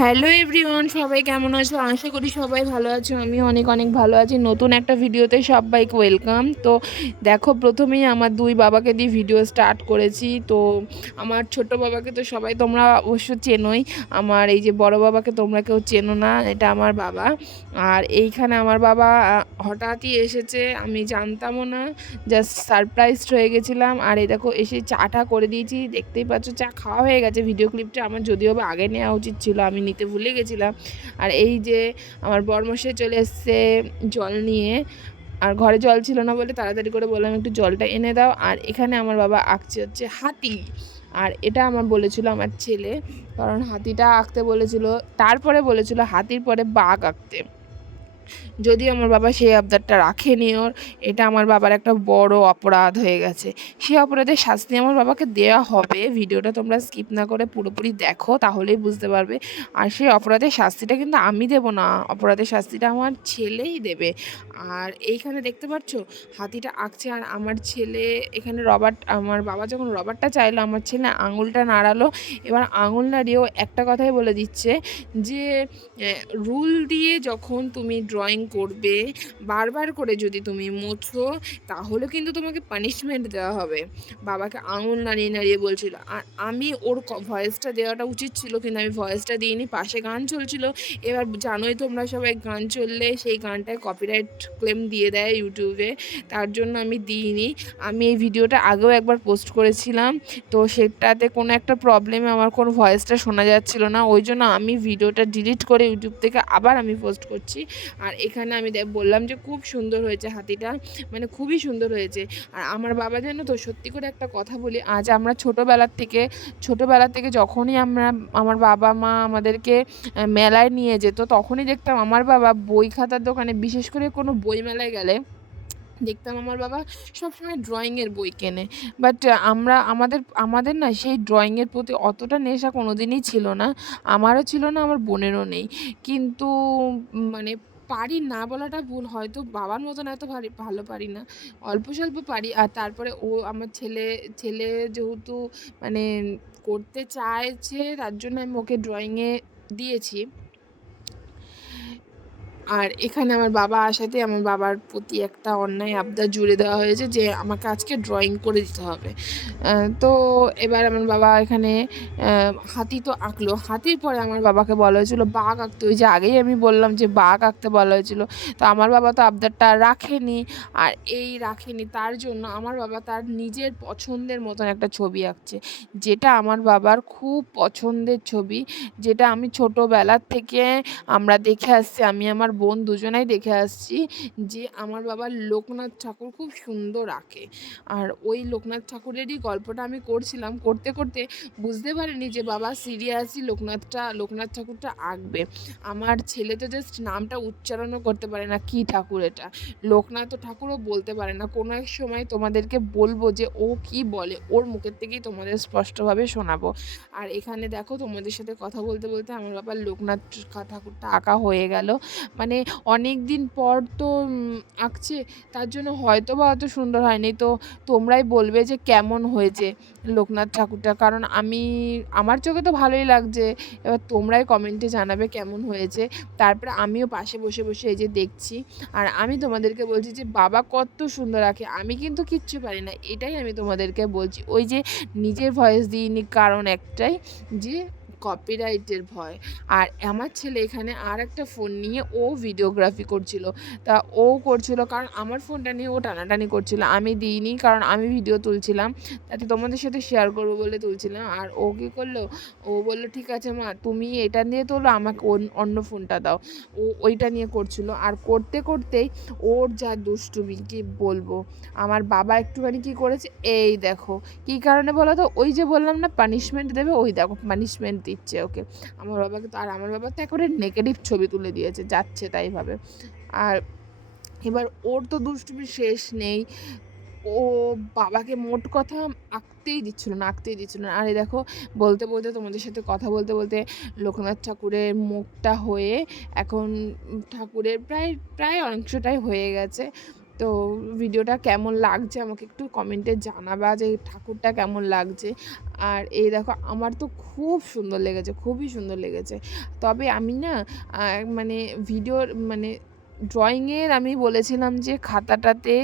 Hello everyone, সবাই কেমন আছো? আশা করি সবাই ভালো আছো। আমি অনেক অনেক ভালো আছি। নতুন একটা ভিডিওতে সবাইকে ওয়েলকাম। তো দেখো, প্রথমেই আমার দুই বাবাকে দিয়ে ভিডিও স্টার্ট করেছি। তো আমার ছোট বাবাকে তো সবাই তোমরা অবশ্য চেনোই। আমার এই যে বড় বাবাকে তোমরা কেউ চেনো না, এটা আমার বাবা। আর এইখানে আমার বাবা হঠাৎই এসেছে, আমি জানতামও না, জাস্ট সারপ্রাইজড হয়ে গেছিলাম। আর এই দেখো এসে চাটা করে দিয়েছি, দেখতেই পাচ্ছ চা খাওয়া হয়ে গেছে। ভিডিও ক্লিপটা আমার যদিও বা আগে নেওয়া উচিত ছিল, আমি নিতে ভুলে গেছিলাম। আর এই যে আমার বরমশাই চলে এসছে জল নিয়ে, আর ঘরে জল ছিল না বলে তাড়াতাড়ি করে বললাম একটু জলটা এনে দাও। আর এখানে আমার বাবা আঁকছে হচ্ছে হাতি, আর এটা আমার বলেছিল আমার ছেলে, কারণ হাতিটা আঁকতে বলেছিল, তারপরে বলেছিল হাতির পরে বাঘ আঁকতে। যদি আমার বাবা সেই আবদারটা রাখেনি ওর, এটা আমার বাবার একটা বড় অপরাধ হয়ে গেছে। সেই অপরাধের শাস্তি আমার বাবাকে দেওয়া হবে। ভিডিওটা তোমরা স্কিপ না করে পুরোপুরি দেখো, তাহলেই বুঝতে পারবে। আর সেই অপরাধের শাস্তিটা কিন্তু আমি দেব না, অপরাধের শাস্তিটা আমার ছেলেই দেবে। আর এইখানে দেখতে পাচ্ছ হাতিটা আঁকছে, আর আমার ছেলে এখানে রবার্ট, আমার বাবা যখন রবারটা চাইলো আমার ছেলে আঙুলটা নাড়ালো। এবার আঙুল নাড়িয়েও একটা কথাই বলে দিচ্ছে যে রুল দিয়ে যখন তুমি ড্রয়িং করবে, বারবার করে যদি তুমি মোছো, তাহলে কিন্তু তোমাকে পানিশমেন্ট দেওয়া হবে। বাবাকে আঙুল নাড়িয়ে নাড়িয়ে বলছিল। আর আমি ওর ভয়েসটা দেওয়াটা উচিত ছিল, কিন্তু আমি ভয়েসটা দিইনি, পাশে গান চলছিল। এবার জানোই তোমরা সবাই, গান চললে সেই গানটায় কপিরাইট ক্লেম দিয়ে দেয় ইউটিউবে, তার জন্য আমি দিইনি। আমি এই ভিডিওটা আগেও একবার পোস্ট করেছিলাম, তো সেটাতে কোনো একটা প্রবলেমে আমার কোনো ভয়েসটা শোনা যাচ্ছিল না, ওই জন্য আমি ভিডিওটা ডিলিট করে ইউটিউব থেকে আবার আমি পোস্ট করছি। আর এখানে আমি বললাম যে খুব সুন্দর হয়েছে হাতিটা, মানে খুবই সুন্দর হয়েছে। আর আমার বাবা জানো তো, সত্যি করে একটা কথা বলি, আজ আমরা ছোটোবেলা থেকে যখনই আমার বাবা মা আমাদেরকে মেলায় নিয়ে যেত, তখনই দেখতাম আমার বাবা বই খাতার দোকানে, বিশেষ করে কোনো বই মেলায় গেলে দেখতাম আমার বাবা সবসময় ড্রয়িংয়ের বই কেনে। বাট আমাদের না সেই ড্রয়িংয়ের প্রতি অতটা নেশা কোনো দিনই ছিল না, আমারও ছিল না, আমার বোনেরও নেই। কিন্তু মানে পারি না বলাটা ভুল, হয়তো বাবার মতন এত ভালো পারি না, অল্প স্বল্প পারি। আর তারপরে আমার ছেলে ছেলে যেহেতু মানে করতে চাইছে, তার জন্য আমি ওকে ড্রয়িংয়ে দিয়েছি। আর এখানে আমার বাবা আসাতে আমার বাবার প্রতি একটা অন্যায় আবদার জুড়ে দেওয়া হয়েছে যে আমাকে আজকে ড্রয়িং করে দিতে হবে। তো এবার আমার বাবা এখানে হাতি তো আঁকলো, হাতির পরে আমার বাবাকে বলা হয়েছিল বাঘ আঁকতে। ওই যে আগেই আমি বললাম যে বাঘ আঁকতে বলা হয়েছিল, তো আমার বাবা তো আবদারটা রাখেনি। আর এই রাখেনি, তার জন্য আমার বাবা তার নিজের পছন্দের মতন একটা ছবি আঁকছে, যেটা আমার বাবার খুব পছন্দের ছবি, যেটা আমি ছোটোবেলার থেকে আমরা দেখে আসছি, আমি আমার বোন দুজনাই দেখে আসছি যে আমার বাবার লোকনাথ ঠাকুর খুব সুন্দর আঁকে। আর ওই লোকনাথ ঠাকুরেরই গল্পটা আমি করছিলাম, করতে করতে বুঝতে পারিনি যে বাবা সিরিয়াসলি লোকনাথ ঠাকুরটা আঁকবে। আমার ছেলে তো জাস্ট নামটা উচ্চারণও করতে পারে না, কী ঠাকুর এটা, লোকনাথ ঠাকুরও বলতে পারে না। কোনো এক সময় তোমাদেরকে বলবো যে ও কি বলে, ওর মুখের থেকেই তোমাদের স্পষ্টভাবে শোনাবো। আর এখানে দেখো, তোমাদের সাথে কথা বলতে বলতে আমার বাবার লোকনাথ ঠাকুরটা আঁকা হয়ে গেল। মানে অনেক দিন পর তো আঁকছে, তার জন্য হয়তো বা অত সুন্দর হয়নি। তো তোমরাই বলবে যে কেমন হয়েছে লোকনাথ ঠাকুরটা, কারণ আমার চোখে তো ভালোই লাগছে, এবার তোমরাই কমেন্টে জানাবে কেমন হয়েছে। তারপরে আমিও পাশে বসে বসে এই যে দেখছি, আর আমি তোমাদেরকে বলছি যে বাবা কত সুন্দর আঁকে, আমি কিন্তু কিচ্ছু পারি না, এটাই আমি তোমাদেরকে বলছি। ওই যে নিজের ভয়েস দিইনি, কারণ একটাই যে কপিরাইটের ভয়। আর আমার ছেলে এখানে আর একটা ফোন নিয়ে ও ভিডিওগ্রাফি করছিল, তা ও করছিল কারণ আমার ফোনটা নিয়ে ও টানাটানি করছিল, আমি দিইনি কারণ আমি ভিডিও তুলছিলাম, তাতে তোমাদের সাথে শেয়ার করবো বলে তুলছিলাম। আর ও কী করলো, ও বললো ঠিক আছে মা তুমি এটা নিয়ে তোলো, আমাকে অন্য ফোনটা দাও। ও ওইটা নিয়ে করছিল, আর করতে করতেই ওর যা দুষ্টুমি কি বলবো। আমার বাবা একটুখানি কী করেছে, এই দেখো কী কারণে বলো তো, ওই যে বললাম না পানিশমেন্ট দেবে, ওই দেখো পানিশমেন্ট দিচ্ছে ওকে। আমার বাবাকে তো, আর আমার বাবা তো একেবারে নেগেটিভ ছবি তুলে দিয়েছে, যাচ্ছে তাইভাবে। আর এবার ওর তো দুষ্টুমির শেষ নেই, ও বাবাকে মোট কথা আঁকতেই দিচ্ছিল না। আর এই দেখো, বলতে বলতে তোমাদের সাথে কথা বলতে বলতে লোকনাথ ঠাকুরের মুখটা হয়ে এখন ঠাকুরের প্রায় প্রায় অংশটাই হয়ে গেছে। তো ভিডিওটা কেমন লাগছে আমাকে একটু কমেন্টে জানাবা যে ঠাকুরটা কেমন লাগছে। আর এই দেখো আমার তো খুব সুন্দর লেগেছে, খুবই সুন্দর লেগেছে। তবে আমি না মানে ভিডিওর মানে ড্রয়িংয়ের আমি বলেছিলাম যে খাতাটাতে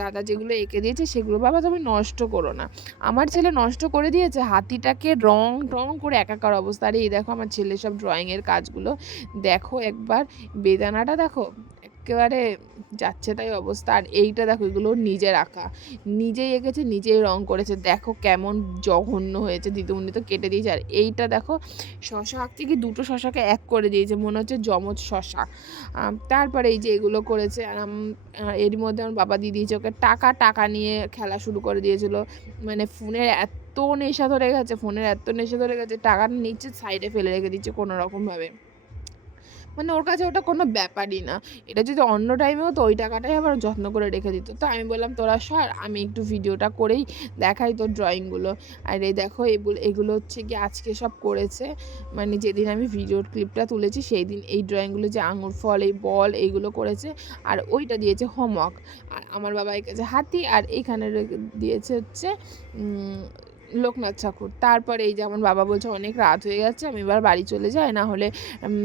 দাদা যেগুলো এঁকে দিয়েছে সেগুলো বাবা তুমি নষ্ট করো না। আমার ছেলে নষ্ট করে দিয়েছে, হাতিটাকে রং টং করে একাকার অবস্থা। আর এই দেখো আমার ছেলে সব ড্রয়িংয়ের কাজগুলো দেখো একবার, বেদানাটা দেখো একেবারে যাচ্ছে তাই অবস্থা। আর এইটা দেখো এগুলো নিজের আঁকা, নিজেই এঁকেছে নিজেই রং করেছে, দেখো কেমন জঘন্য হয়েছে। দিদিমণি তো কেটে দিয়েছে। আর এইটা দেখো শশা আঁকতে গিয়ে দুটো শশাকে এক করে দিয়েছে, মনে হচ্ছে যমজ শশা। তারপরে এই যে এগুলো করেছে। আর এরই মধ্যে আমার বাবা দিয়ে দিয়েছে ওকে টাকা, টাকা নিয়ে খেলা শুরু করে দিয়েছিল। মানে ফোনের এত নেশা ধরে গেছে, ফোনের এত নেশা ধরে গেছে, টাকাটা নিচ্ছে সাইডে ফেলে রেখে দিচ্ছে কোনো রকমভাবে। মানে ওর কাছে ওটা কোনো ব্যাপারই না। এটা যদি অন্য টাইমে হতো ওই টাকাটাই আবার যত্ন করে রেখে দিত। তো আমি বললাম তোরা সর, আমি একটু ভিডিওটা করেই দেখাই তোর ড্রয়িংগুলো। আর এই দেখো এগুলো হচ্ছে গিয়ে আজকে সব করেছে, মানে যেদিন আমি ভিডিওর ক্লিপটা তুলেছি সেই দিন এই ড্রয়িংগুলো, যে আঙুর ফল, এই বল, এইগুলো করেছে। আর ওইটা দিয়েছে হোমওয়ার্ক। আর আমার বাবা এঁকেছে হাতি, আর এইখানে দিয়েছে হচ্ছে লোকনাথ ঠাকুর। তারপরে এই যে আমার বাবা বলছে অনেক রাত হয়ে গেছে, আমি এবার বাড়ি চলে যাই, না হলে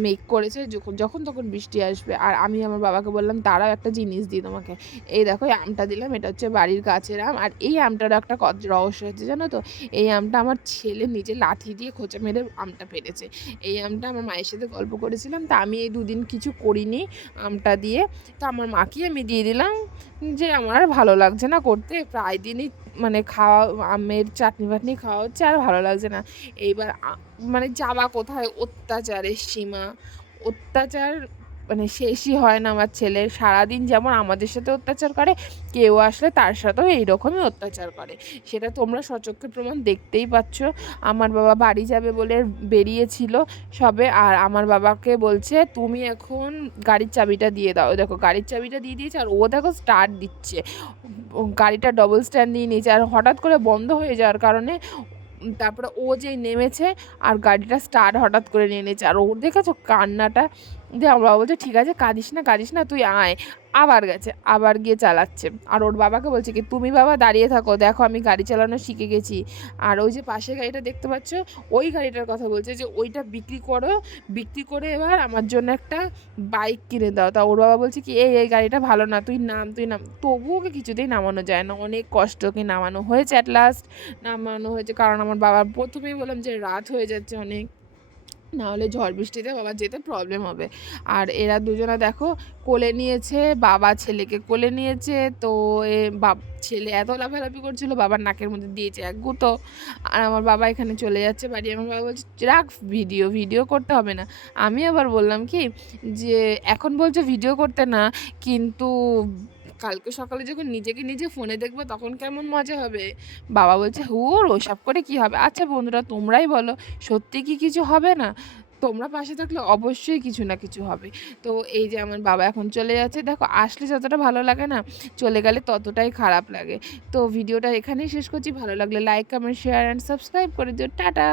মেঘ করেছে, যখন তখন বৃষ্টি আসবে। আর আমি আমার বাবাকে বললাম দাঁড়াও একটা জিনিস দিই তোমাকে। এই দেখো এই আমটা দিলাম, এটা হচ্ছে বাড়ির গাছের আম। আর এই আমটারও একটা রহস্য হচ্ছে জানো তো, এই আমটা আমার ছেলে নিজে লাঠি দিয়ে খোঁচা মেরে আমটা পেরেছে। এই আমটা আমার মায়ের সাথে গল্প করেছিলাম, তা আমি এই দুদিন কিছু করিনি আমটা দিয়ে। তো আমার মাকে আমি দিয়ে দিলাম, যে আমার আর ভালো লাগছে না করতে, প্রায় দিনই মানে খাওয়া আমের চাটনি ফাটনি খাওয়া হচ্ছে, আর ভালো লাগছে না। এইবার মানে যাওয়া কোথায়, অত্যাচারের সীমা, অত্যাচার মানে শেষই হয় না আমার ছেলের। সারাদিন যেমন আমাদের সাথে অত্যাচার করে, কেউ আসলে তার সাথেও এইরকমই অত্যাচার করে, সেটা তোমরা সচক্ষে প্রমাণ দেখতেই পাচ্ছ। আমার বাবা বাড়ি যাবে বলে বেরিয়েছিল সবে, আর আমার বাবাকে বলছে তুমি এখন গাড়ির চাবিটা দিয়ে দাও। দেখো গাড়ির চাবিটা দিয়ে দিয়েছে, আর ও দেখো স্টার্ট দিচ্ছে, গাড়িটা ডবল স্ট্যান্ড দিয়ে নিয়েছে। আর হঠাৎ করে বন্ধ হয়ে যাওয়ার কারণে তারপরে ও যেই নেমেছে আর গাড়িটা স্টার্ট হঠাৎ করে নিয়ে নিয়েছে। আর ওর দেখেছো কান্নাটা, দিয়ে আমার বাবা বলছে ঠিক আছে কাঁদিস না কাঁদিস না তুই আয়। আবার গেছে, আবার গিয়ে চালাচ্ছে। আর ওর বাবাকে বলছে কি তুমি বাবা দাঁড়িয়ে থাকো, দেখো আমি গাড়ি চালানো শিখে গেছি। আর ওই যে পাশে গাড়িটা দেখতে পাচ্ছ, ওই গাড়িটার কথা বলছে যে ওইটা বিক্রি করো, বিক্রি করে এবার আমার জন্য একটা বাইক কিনে দাও। তা ওর বাবা বলছে কি এই গাড়িটা ভালো না, তুই নাম তুই নাম। তবুও ওকে কিছুতেই নামানো যায় না, অনেক কষ্ট ওকে নামানো হয়েছে, অ্যাট লাস্ট নামানো হয়েছে। কারণ আমার বাবা প্রথমেই বললাম যে রাত হয়ে যাচ্ছে অনেক, না হলে ঝড় বৃষ্টিতে বাবার যেতে প্রবলেম হবে। আর এরা দুজনা দেখো কোলে নিয়েছে, বাবা ছেলেকে কোলে নিয়েছে। তো ছেলে এত লাফালাফি করছিল, বাবার নাকের মধ্যে দিয়েছে এক গুঁতো। আর আমার বাবা এখানে চলে যাচ্ছে বাড়ি। আমার বাবা বলছে রাখ, ভিডিও ভিডিও করতে হবে না। আমি আবার বললাম কি যে এখন বলছো ভিডিও করতে না, কিন্তু কালকে সকালে যখন নিজেকে নিজে ফোনে দেখবো তখন কেমন মজা হবে। বাবা বলছে হুর ওসব করে কি হবে। আচ্ছা বন্ধুরা তোমরাই বলো, সত্যি কি কিছু হবে না? তোমরা পাশে থাকলে অবশ্যই কিছু না কিছু হবে। তো এই যে আমার বাবা এখন চলে যাচ্ছে, দেখো আসলে যতটা ভালো লাগে না, চলে গেলে ততটাই খারাপ লাগে। তো ভিডিওটা এখানেই শেষ করছি, ভালো লাগলে like comment share and subscribe করে দিও। টাটা।